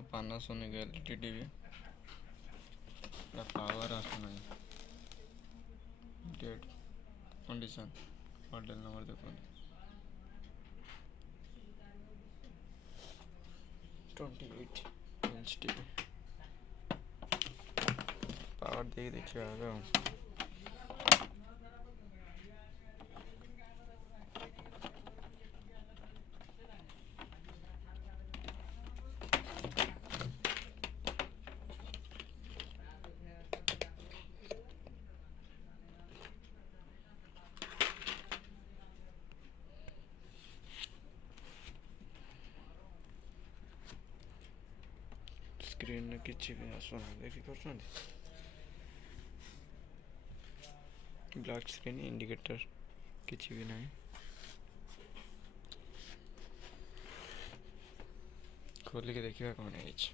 ଦେଖନ୍ତୁ Panasonic LED TV power ଆସୁନାହିଁ। Date condition model number ଦେଖନ୍ତୁ 28 ଇଞ୍ଚ ଟିଭି। ପାୱାର ଦେଇକି ଦେଖିବା ଏବେ ଆଉ। ସ୍କ୍ରିନ୍ରେ କିଛି ବି ଆସୁନାହିଁ, ଦେଖିପାରୁଛନ୍ତି? ବ୍ଲାକ୍ ସ୍କ୍ରିନ୍, ଇଣ୍ଡିକେଟର କିଛି ବି ନାହିଁ। ଖୋଲିକି ଦେଖିବା କ'ଣ ହେଇଛି।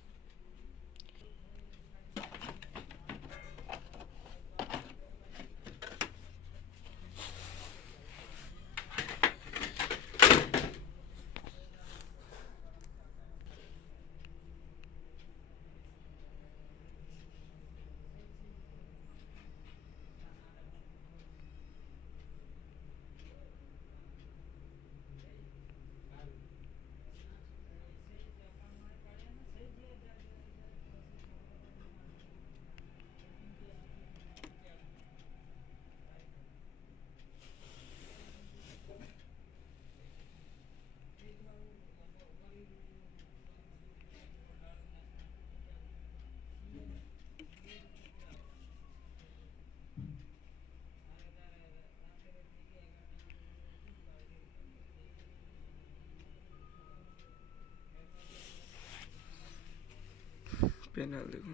पैनल देखो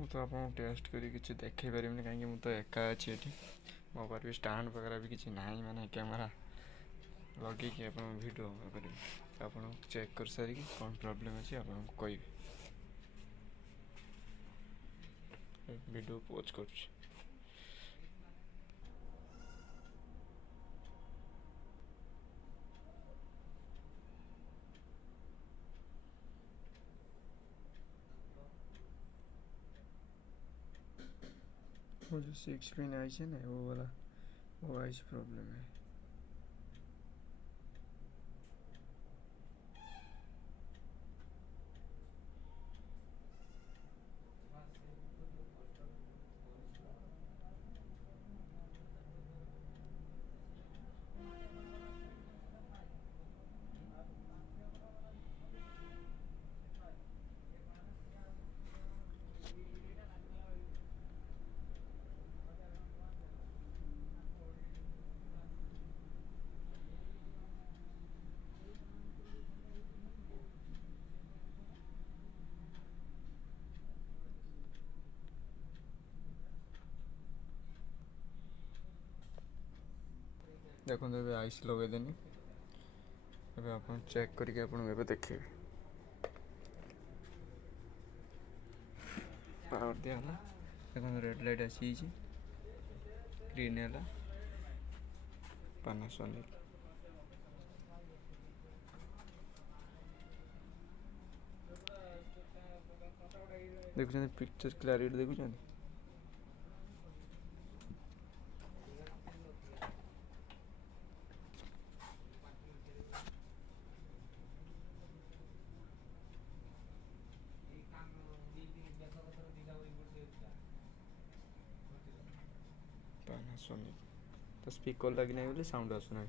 ମୁଁ ତ ଆପଣଙ୍କୁ ଟେଷ୍ଟ କରି କିଛି ଦେଖେଇ ପାରିବିନି, କାହିଁକି ମୁଁ ତ ଏକା ଅଛି ଏଠି। ମୋ ପାଖରେ ବି ଷ୍ଟାଣ୍ଡ ବଗେରା ବି କିଛି ନାହିଁ, ମାନେ କ୍ୟାମେରା ଲଗେଇକି ଆପଣଙ୍କୁ ଭିଡ଼ିଓ କରିବି। ଆପଣ ଚେକ୍ କରିସାରିକି କ'ଣ ପ୍ରୋବ୍ଲେମ୍ ଅଛି ଆପଣଙ୍କୁ କହିବି। ଭିଡ଼ିଓ ପୋଜ୍ କରୁଛି। वो जो 6 पिन आई है ना, वो वाला वो आइस प्रॉब्लम है। देखो ए आइस लगेदेनी, ए आप चेक करके आपको देखेबी। पावर दिया देखो रेड लाइट आसी ग्रीन है पानासोनिक। देखुं पिक्चर क्लैरिटी देखुं पानासोनिक तो स्पीकर लगी नहीं बोले साउंड आसुना।